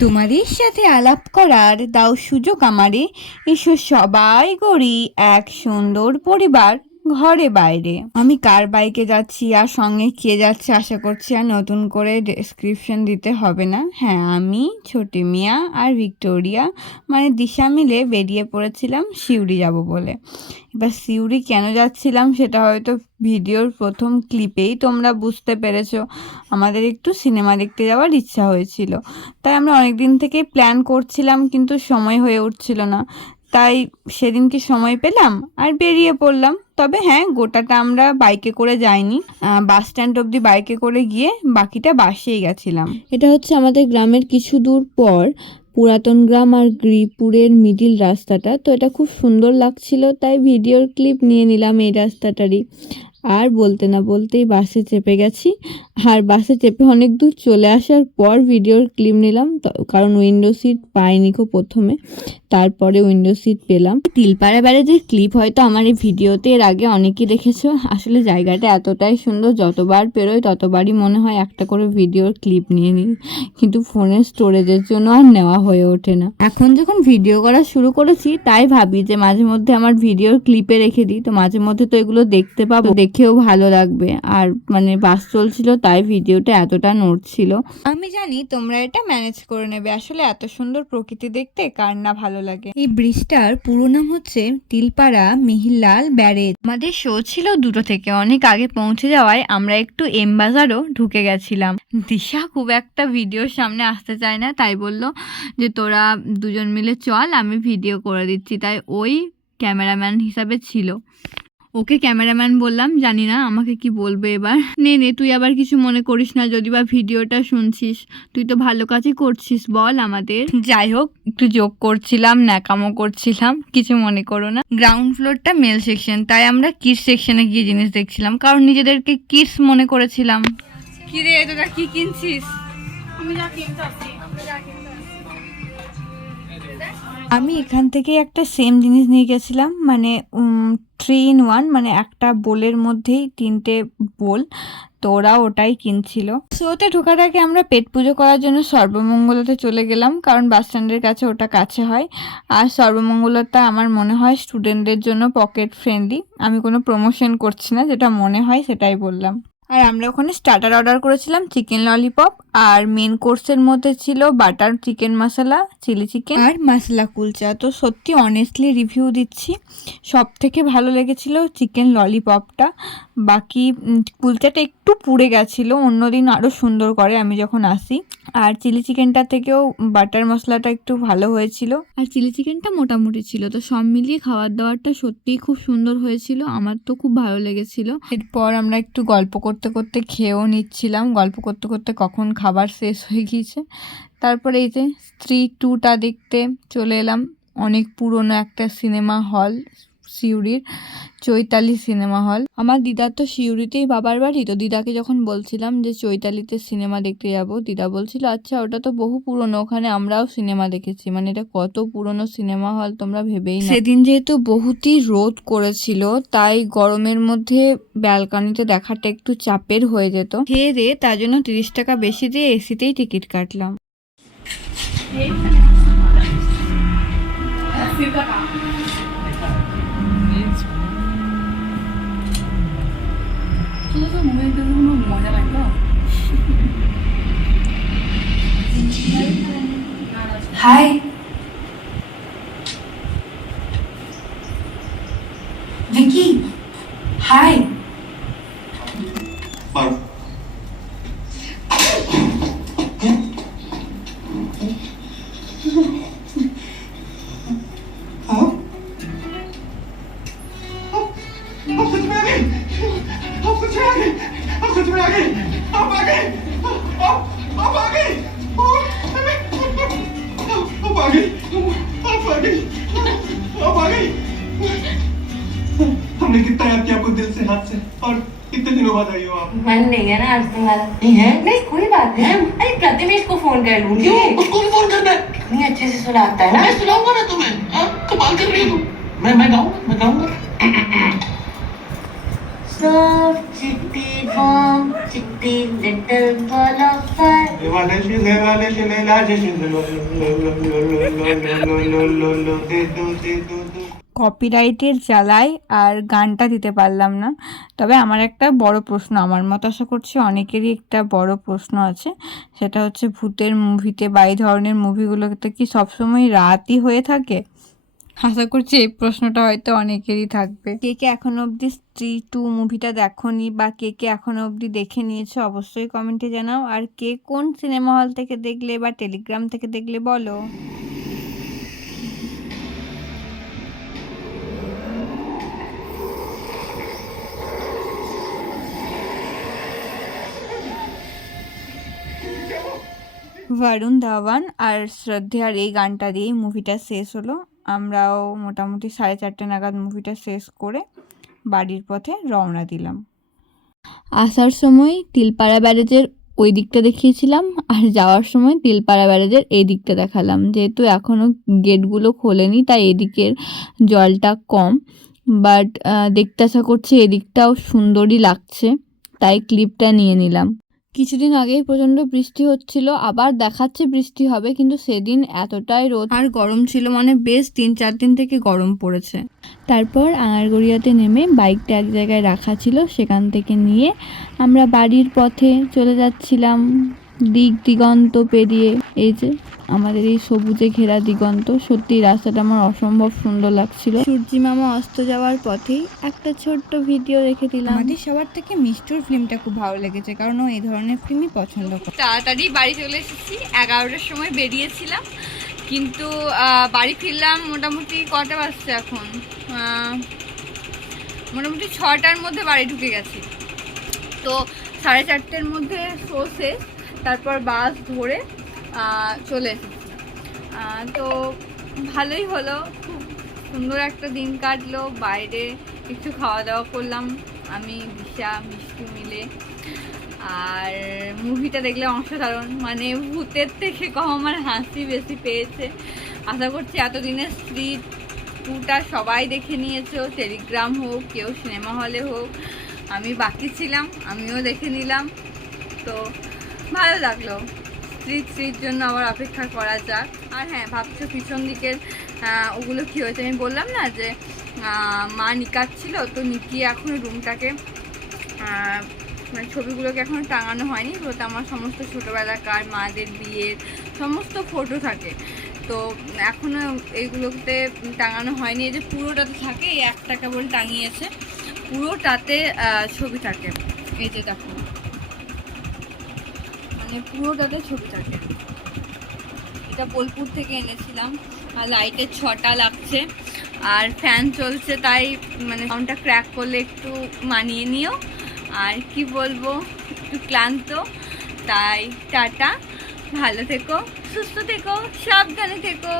তোমাদের সাথে আলাপ করার দাও সুযোগ আমারে। এসো সবাই গড়ি এক সুন্দর পরিবার ঘরে বাইরে। আমি কার বাইকে যাচ্ছি আর সঙ্গে কে যাচ্ছে আশা করছি আর নতুন করে ডেসক্রিপশন দিতে হবে না। হ্যাঁ, আমি ছোটি মিয়া আর ভিক্টোরিয়া মানে দিশা মিলে বেরিয়ে পড়েছিলাম সিউড়ি যাব বলে। এবার সিউড়ি কেন যাচ্ছিলাম সেটা হয়তো ভিডিওর প্রথম ক্লিপেই তোমরা বুঝতে পেরেছো। আমাদের একটু সিনেমা দেখতে যাওয়ার ইচ্ছা হয়েছিল, তাই আমরা অনেক দিন থেকেই প্ল্যান করছিলাম, কিন্তু সময় হয়ে উঠছিল না। তাই সেদিনকে সময় পেলাম আর বেরিয়ে পড়লাম। তবে হ্যাঁ, গোটাটা আমরা বাইকে করে যাইনি, বাস স্ট্যান্ড অবধি বাইকে করে গিয়ে বাকিটা বাসেই গেছিলাম। এটা হচ্ছে আমাদের গ্রামের কিছু দূর পর পুরাতন গ্রাম আর গিরিপুরের মিডিল রাস্তাটা। তো এটা খুব সুন্দর লাগছিল, তাই ভিডিওর ক্লিপ নিয়ে নিলাম এই রাস্তাটারই। আর বলতে না বলতেই বাসে চেপে গেছি। আর বাসে চেপে অনেক দূর চলে আসার পর ভিডিওর ক্লিপ নিলাম, কারণ উইন্ডো সিট পাইনি কো প্রথমে, তারপরে উইন্ডো সিট পেলাম। তিলপাড়া ব্যারেজের ক্লিপ হয়তো আমার এই ভিডিওতে এর আগে অনেকেই দেখেছো। আসলে জায়গাটা এতটাই সুন্দর, যতবার পেরোই ততবারই মনে হয় একটা করে ভিডিওর ক্লিপ নিয়ে নিই, কিন্তু ফোনের স্টোরেজের জন্য আর নেওয়া হয়ে ওঠে না। এখন যখন ভিডিও করা শুরু করেছি তাই ভাবি যে মাঝে মধ্যে আমার ভিডিওর ক্লিপে রেখে দিই, তো মাঝে মধ্যে তো এগুলো দেখতে পাবো, দেখেও ভালো লাগবে। আর মানে বাস চলছিল তাই ভিডিওটা এতটা নড়ছিল। আমি জানি তোমরা এটা ম্যানেজ করে নেবে। আসলে এত সুন্দর প্রকৃতি দেখতে কার না ভালো লাগে। এই ব্রিজটার পুরো নাম হচ্ছে তিলপাড়া মিহিরলাল ব্যারেজ। আমাদের শো ছিল 2টো থেকে, অনেক আগে পৌঁছে যাওয়ায় আমরা একটু এম বাজারও ঢুকে গেছিলাম। দিশা খুব একটা ভিডিওর সামনে আসতে চায় না, তাই বলল যে তোরা দুজন মিলে চল, আমি ভিডিও করে দিচ্ছি। তাই ওই ক্যামেরাম্যান হিসাবে ছিল। ওকে ক্যামেরাম্যান বললাম, জানি না আমাকে কি বলবে এবার। নে তুই আবার কিছু মনে করিস না, যদি বা ভিডিওটা শুনছিস, তুই তো ভালো কাজই করছিস, বল আমাদের। যাই হোক, একটু জোক করছিলাম, ন্যাকামো করছিলাম, কিছু মনে করো না। গ্রাউন্ড ফ্লোরটা মেল সেকশন, তাই আমরা কিডস সেকশনে গিয়ে জিনিস দেখছিলাম, কারণ নিজেদেরকে কিডস মনে করেছিলাম। কি রে, তোরা কি কিনছিস? আমি এখান থেকে একটা সেম জিনিস নিয়ে গেছিলাম, মানে 3 in 1, মানে একটা বোলের মধ্যেই 3টে বোল। তো ওরা ওটাই কিনছিল। শোতে ঢোকার আগে আমরা পেট পুজো করার জন্য সর্বমঙ্গলাতে চলে গেলাম, কারণ বাস স্ট্যান্ডের কাছে ওটা কাছে হয়। আর সর্বমঙ্গলতা আমার মনে হয় স্টুডেন্টদের জন্য পকেট ফ্রেন্ডলি। আমি কোনো প্রমোশন করছি না, যেটা মনে হয় সেটাই বললাম। আর আমরা ওখানে স্টার্টার অর্ডার করেছিলাম চিকেন ললিপপ, আর মেন কোর্সের মধ্যে ছিল বাটার চিকেন মশলা, চিলি চিকেন আর মশলা কুলচা। তো সত্যি অনেস্টলি রিভিউ দিচ্ছি, সব থেকে ভালো লেগেছিল চিকেন ললিপপটা। বাকি কুলচাটা একটু পুড়ে গেছিলো, অন্যদিন আরও সুন্দর করে আমি যখন আসি। আর চিলি চিকেনটা থেকেও বাটার মশলাটা একটু ভালো হয়েছিল, আর চিলি চিকেনটা মোটামুটি ছিল। তো সব মিলিয়ে খাবার দাবারটা সত্যিই খুব সুন্দর হয়েছিল, আমার তো খুব ভালো লেগেছিল। এরপর আমরা একটু গল্প করতে করতে খেয়েও নিচ্ছিলাম, গল্প করতে করতে কখন খাবার শেষ হয়ে গিয়েছে। তারপরে এই যে স্ত্রী 2টা দেখতে চলে এলাম। অনেক পুরনো একটা cinema hall, সিউড়ির Chaitali cinema hall. আমার দিদার তো সিউড়িতেই বাবার বাড়ি, তো দিদাকে যখন বলছিলাম যে চৈতালিতে সিনেমা দেখতে যাব, দিদা বলছিল আচ্ছা ওটা তো বহু পুরনো, ওখানে আমরাও সিনেমা দেখেছি। মানে এটা কত পুরনো সিনেমা হল তোমরা ভেবেই না। সেদিন যেহেতু বহুতই রোদ করেছিল, তাই গরমের মধ্যে ব্যালকনিতে দেখাটা একটু চাপের হয়ে যেত। খেয়ে রে তার জন্য 30 টাকা বেশি দিয়ে এসিতেই টিকিট কাটলাম। हाय विकी, हाय। हमने कितना याद किया आपको दिल से, हाथ से, और कितने दिनों बाद आई हो आप। मन नहीं है ना आज तुम्हारा? नहीं है? नहीं कोई बात नहीं। अरे प्रतिमेश को फोन कर लूंगी। क्यों? उसको भी फोन करना है। कितनी अच्छे से सुनाता है ना। मैं सुनाऊंगा ना तुम्हें। कमाल कर रही हो तुम। मैं गाऊंगा। Soft chickpea warm, chickpea little ball of fire. वाले शिले लाजे शिले लो लो लो लो लो लो लो लो लो दे दो কপিরাইটের জ্বালায় আর গানটা দিতে পারলাম না। তবে আমার একটা বড় প্রশ্ন, আমার মতো আশা করছি অনেকেরই একটা বড় প্রশ্ন আছে, সেটা হচ্ছে ভূতের মুভিতে বা এই ধরনের মুভিগুলোতে কি সবসময় রাতই হয়ে থাকে? আশা করছি এই প্রশ্নটা হয়তো অনেকেরই থাকবে। কে কে এখনো অবধি স্ত্রী 2 মুভিটা দেখোনি বা কে কে এখনো অবধি দেখে নিয়েছো অবশ্যই কমেন্টে জানাও। আর কে কোন সিনেমা হল থেকে দেখলে বা টেলিগ্রাম থেকে দেখলে বলো। বরুণ ধাওয়ান আর শ্রদ্ধেয়ার এই গানটা দিয়েই মুভিটা শেষ হলো। আমরাও মোটামুটি 4:30 নাগাদ মুভিটা শেষ করে বাড়ির পথে রওনা দিলাম। আসার সময় তিলপাড়া ব্যারেজের ওই দিকটা দেখিয়েছিলাম আর যাওয়ার সময় তিলপাড়া ব্যারেজের এই দিকটা দেখালাম। যেহেতু এখনও গেটগুলো খোলেনি তাই এদিকের জলটা কম, বাট দেখতে আশা করছি এদিকটাও সুন্দরই লাগছে, তাই ক্লিপটা নিয়ে নিলাম। কিছুদিন আগেই প্রচণ্ড বৃষ্টি হচ্ছিল, আবার দেখাচ্ছে বৃষ্টি হবে, কিন্তু সেদিন এতটাই রোদ আর গরম ছিল, মানে বেশ 3-4 দিন থেকে গরম পড়েছে। তারপর আঙারগড়িয়াতে নেমে বাইকটা এক জায়গায় রাখা ছিল, সেখান থেকে নিয়ে আমরা বাড়ির পথে চলে যাচ্ছিলাম দিক দিগন্ত পেরিয়ে। এই যে আমাদের এই সবুজে ঘেরা দিগন্ত, সত্যি রাস্তাটা আমার অসম্ভব সুন্দর লাগছিল। সূর্যি মামা অস্ত যাওয়ার পথেই একটা ছোট্ট ভিডিও রেখে দিলাম। আমাদের সবার থেকে মিষ্টুর ফিল্মটা খুব ভালো লেগেছে, কারণ ও এই ধরনের ফিল্মই পছন্দ করে। তাড়াতাড়ি বাড়ি চলে এসেছি, 11টার সময় বেরিয়েছিলাম, কিন্তু বাড়ি ফিরলাম মোটামুটি কটা বাজছে এখন, মোটামুটি 6টার মধ্যে বাড়ি ঢুকে গেছি। তো 4:30-এর মধ্যে শো শেষ, তারপর বাস ধরে চলে এসেছি। তো ভালোই হলো, খুব সুন্দর একটা দিন কাটলো। বাইরে একটু খাওয়া দাওয়া করলাম আমি, দিশা, মিষ্টি মিলে। আর মুভিটা দেখলে অসাধারণ, মানে ভূতের থেকে কম আমার হাসি বেশি পেয়েছে। আশা করছি এতদিনের স্ত্রী 2টা সবাই দেখে নিয়েছো, টেলিগ্রাম হোক, কেউ সিনেমা হলে হোক, আমি বাকি ছিলাম, আমিও দেখে নিলাম। তো ভালো লাগলো। স্ত্রীর জন্য আবার অপেক্ষা করা যাক। আর হ্যাঁ, ভাবছো পিছন দিকের ওগুলো কী হয়েছে, আমি বললাম না যে মা নিকাচ্ছিল, তো নিকিয়ে এখনও রুমটাকে মানে ছবিগুলোকে এখনও টাঙানো হয়নি। ওতে আমার সমস্ত ছোটোবেলাকার মাদের বিয়ের সমস্ত ফটো থাকে, তো এখনও এইগুলোতে টাঙানো হয়নি। এই যে পুরোটাতে থাকে, এই একটা কেবল টাঙিয়েছে, পুরোটাতে ছবি থাকে। এই যে দেখো, মানে পুরোটাতে ছবি থাকে। এটা বোলপুর থেকে এনেছিলাম। আর লাইটের 6টা লাগছে আর ফ্যান চলছে, তাই মানে সাউন্ডটা ক্র্যাক করলে একটু মানিয়ে নিও। আর কি বলবো, একটু ক্লান্ত, তাই টাটা, ভালো থেকো, সুস্থ থেকো, সাবধানে থেকো।